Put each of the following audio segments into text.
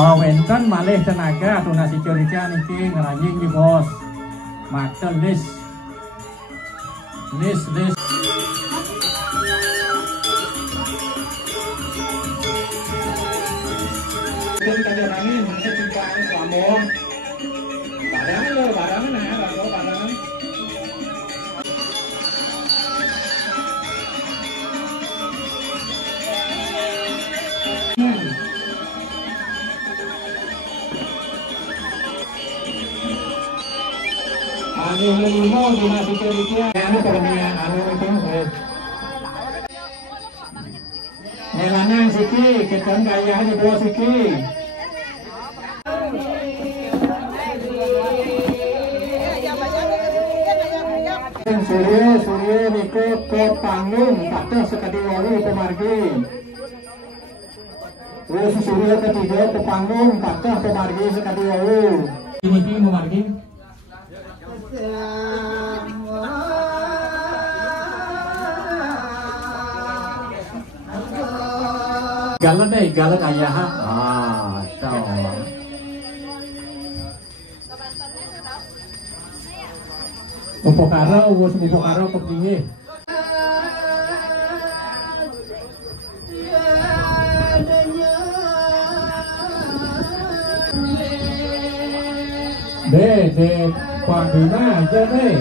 Wenten malih tenaga tunasi curiga niki ngeranjing di bos. Maten list. Kadang angin, saya simpang Lampung. Barang nah, barang. Anu limo donasi curiga, anu pernian anu itu. Nelanang siki, keteng kaya di bawah siki. Surya niku ke panggung kados sekadi wolu pemargi. Terus surya ketiga ke panggung kados pemargi sekadi wolu. Ini pemargi. Galet ayah. Tahu. Upokaro kepingin. De Pak Bina aja deh.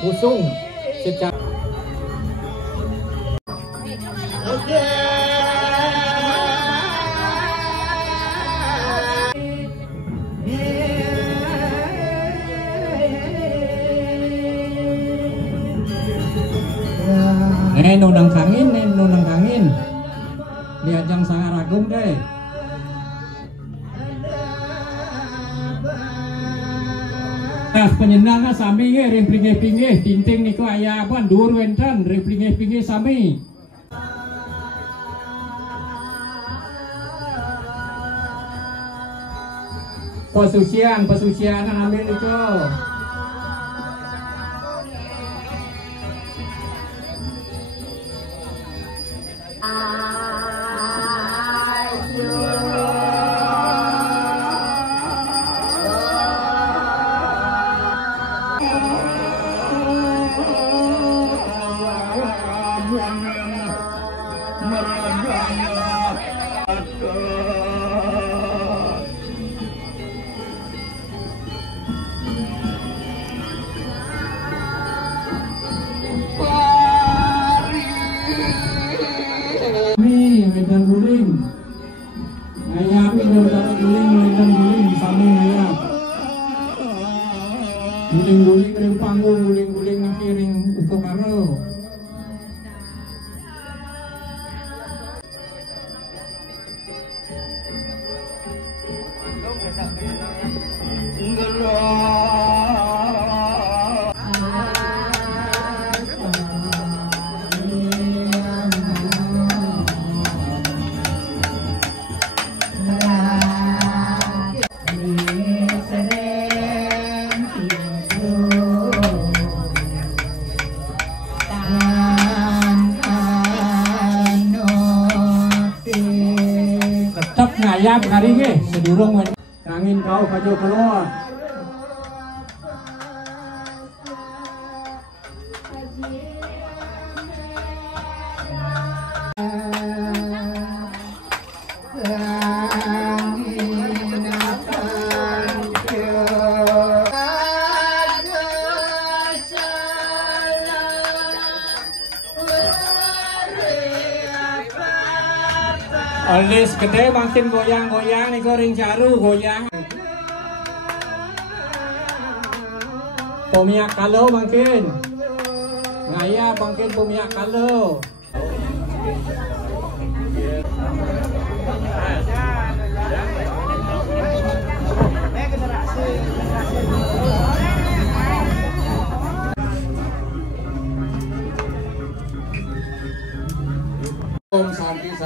Usung secara nunang kangin diajang sangat ragung deh. Penyenangnya sami ring pinggih tinting niku ayah ban dur wenten ring pinggih sami. Pesucian ambil itu. Medan guling, ayam minum taruh guling, medan guling, sami ayam. Guling ring panggung, guling ngiring upokaro. Tetap ngayap hari ke sedurung angin kau kaju keluar. Alis gede makin goyang-goyang nih ring caru goyang. Pomiak kalau makin ngaya makin pomiak kalau.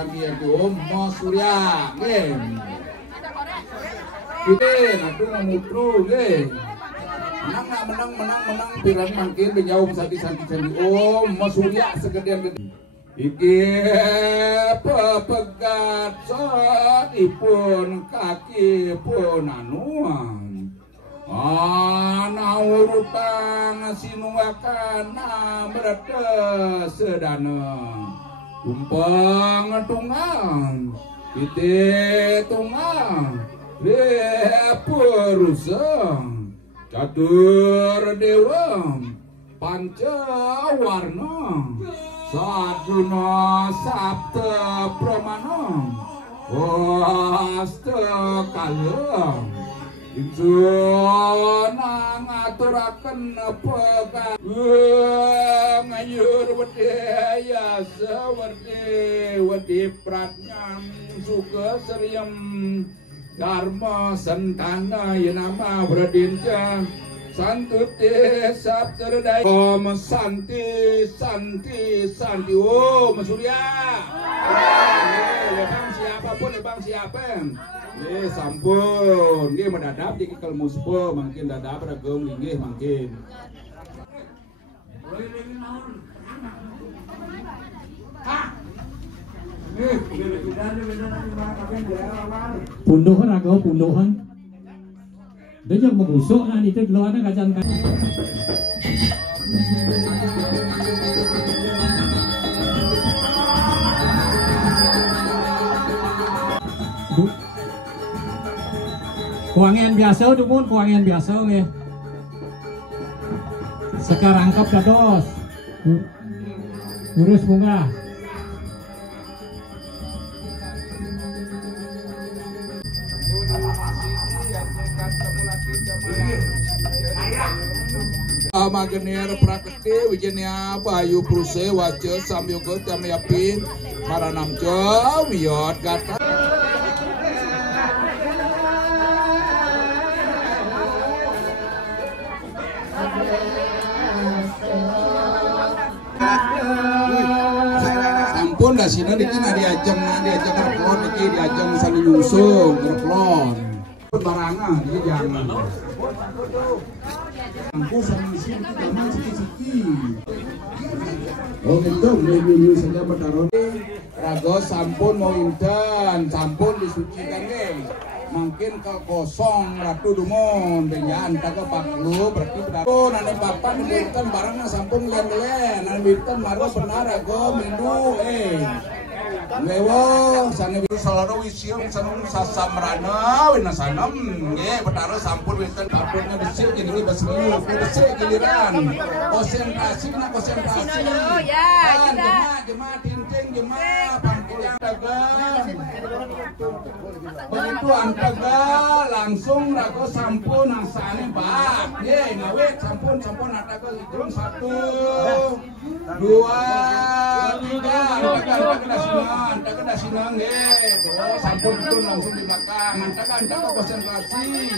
kami itu Mas Surya nggih. Kita aku ngamutru nggih. Menang pirang mangkin menjauh sakit-sakit Mas Surya segedean gede. Iki pepegat sotipun kaki pun anuan. Ana urutan sinuakana berete sedana. Tumpang tungang, ite tungang, lepurusang, catur dewang, pancawarna, saduna sabta pramanam, wasta kalang. Itu ngaturaken pegang ngayur wedaya wedi pratnyam suka seriam dharma santana yanama bradinca santuti sabterdaya om santi oh Mas Surya bang siapapun bang siapa sampun nggih mendadak iki kelmu sepo mungkin dadak ragam nggih mungkin punduhan agaw punduhan dia yang mengusuk nah itu keluarnya kacan kan kuangian biasa dumun kuangian biasa nih sekarang kap dados urus bunga Magenir praketi wijenya bayu pruse wace samyoga tamyapin maranamca wiyot gata sampun dah sini diki diajeng ngeklon diki diajeng saling nyungsung ngeklon barangan jadi jangan aku sama sini jangan siki-siki oh gitu menu saja bertaruh rago sampun mau inten sampun disucikan nih mungkin ke kosong ratu dumon dengan tak paklu berarti berarti nanti papan binten barangnya sampun len-len nanti binten maru benar rago menu lewo sana salado wisium sanung sasamrana winasanam nggih betara sampun winten kapurnya becik jadi basmiu becik giliran konsentrasi ya jemaah tincing jemaah pangkilan dagang begitu antaga langsung rago sampun asane bak nggih ngawit sampun antaga hitung 1 2 3 antaga dasinang nggih sampun betul langsung dimakan antaga konsentrasi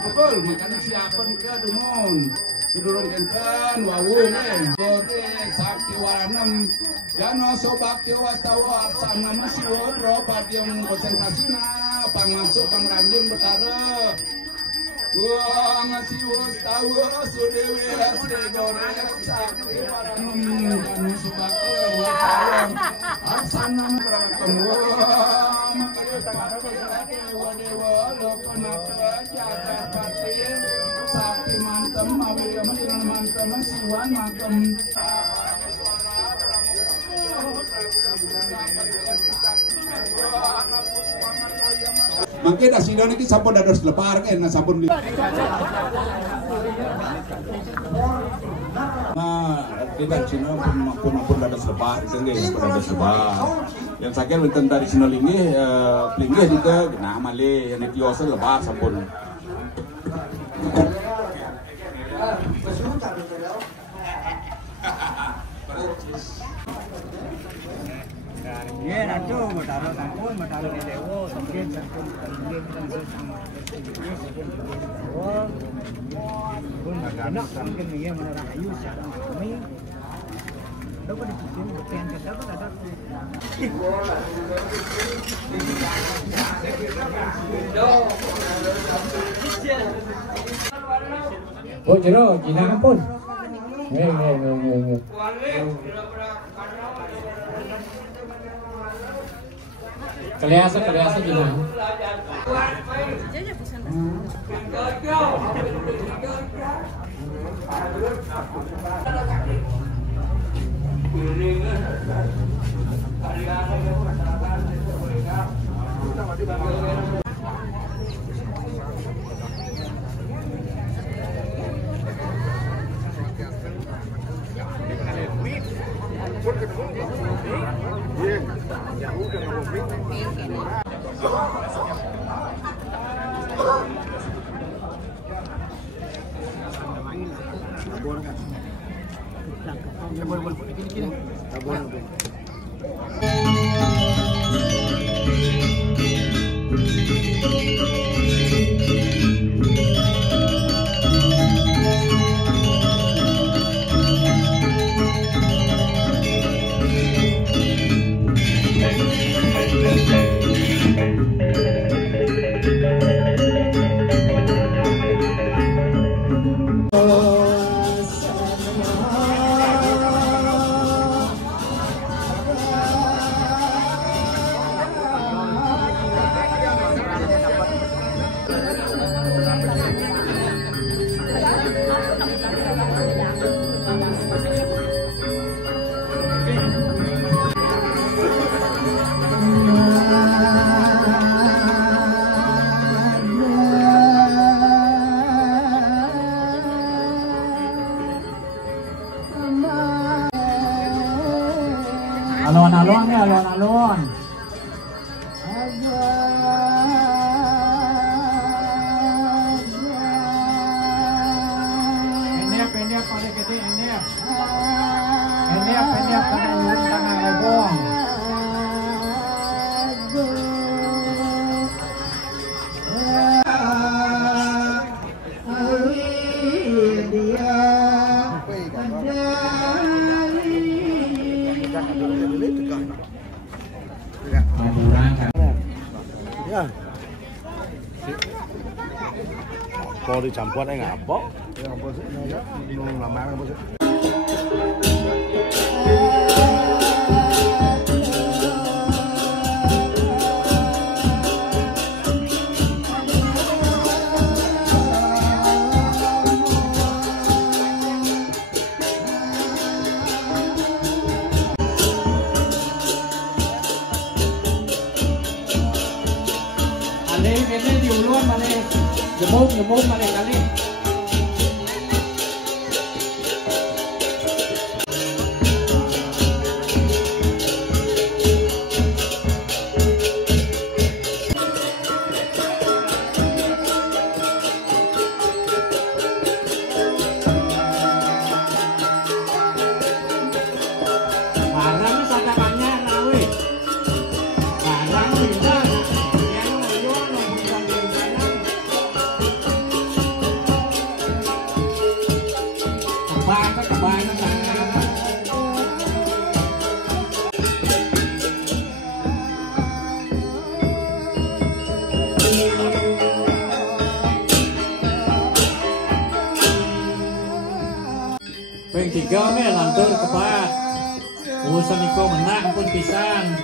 betul makanya siapa nih dumun durung enten wawu nggih kode sakti waranam yano sobakti wastawa arsana masiwo dropatyong konsentrasina pangasuk pangranjing betara gua ngasih tahu sudewi asdore sakti waranam yano sobakti wastawa arsana merakem makare pakare wadewa lokanata jagat patin sakti mantem awirya mandiran mantem siwan mantem mungkin asidon ini sampun dados lepar kan sampun nah kita Cina pun dados lepar itu nggih dados lepar yang sakit wonten dari Cina linggih linggih juga nah malih yang kios lepar sampun ya ratu bertaruh sampun bertaruh di dewo sampun pun enak mungkin dia menara ayu kami Oh jero, Cina ampun. Nggih. Kelihatan Cina. Alon-alon. Pendek paling gede pendek pada nyuruh tangan lebong. Ya. Mau dicampur ngapok? Ya apa sih? Mau lama apa sih? Ini diuluan mana? Jemuk mana kali? Barang sadakannya rawi. Barang pindah. Peng tiga me lantur kebat. Urusan niko menang pun pisan.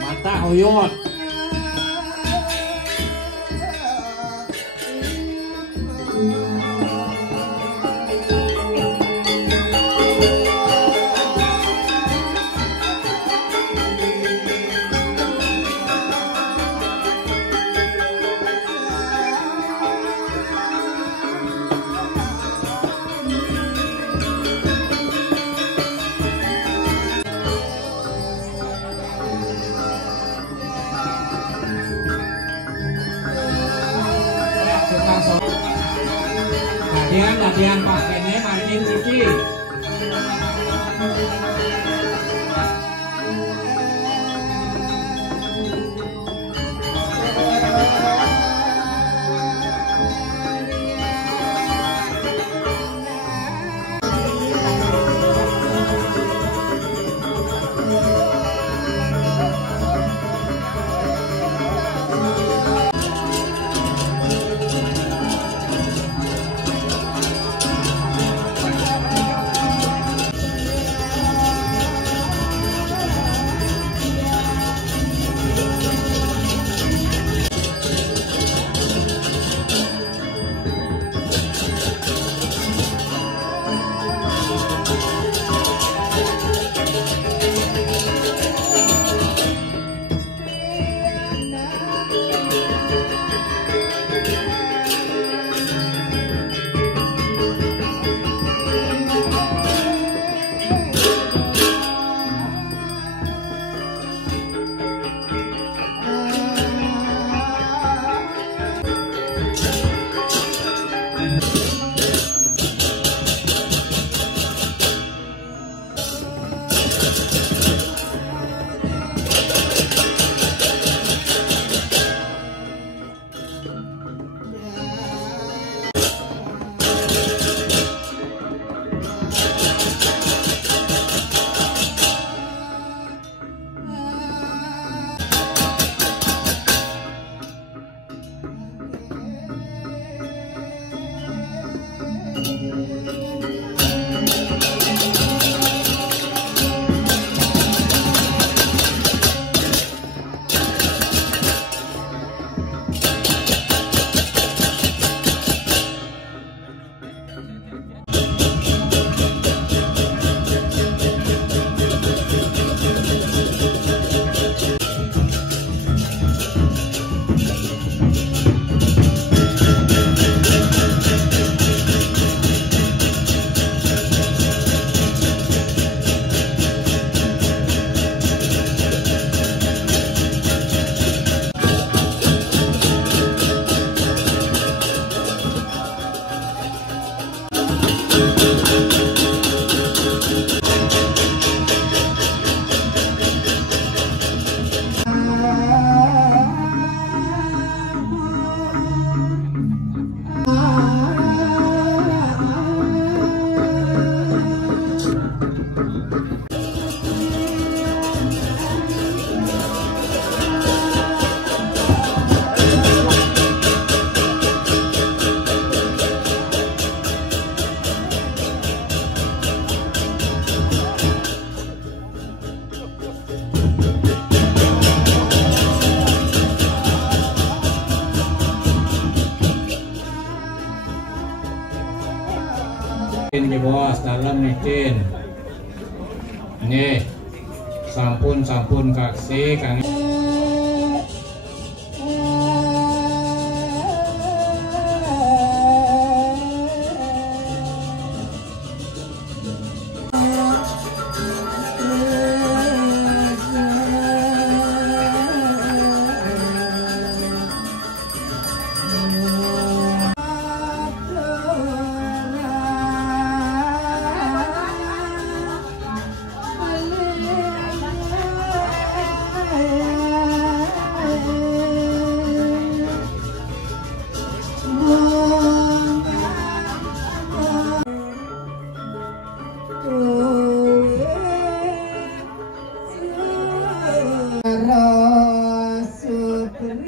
Mata hoyot. Latihan pas kene mancing cici. Ini bos dalam mungkin nih sampun kaksi kang Supri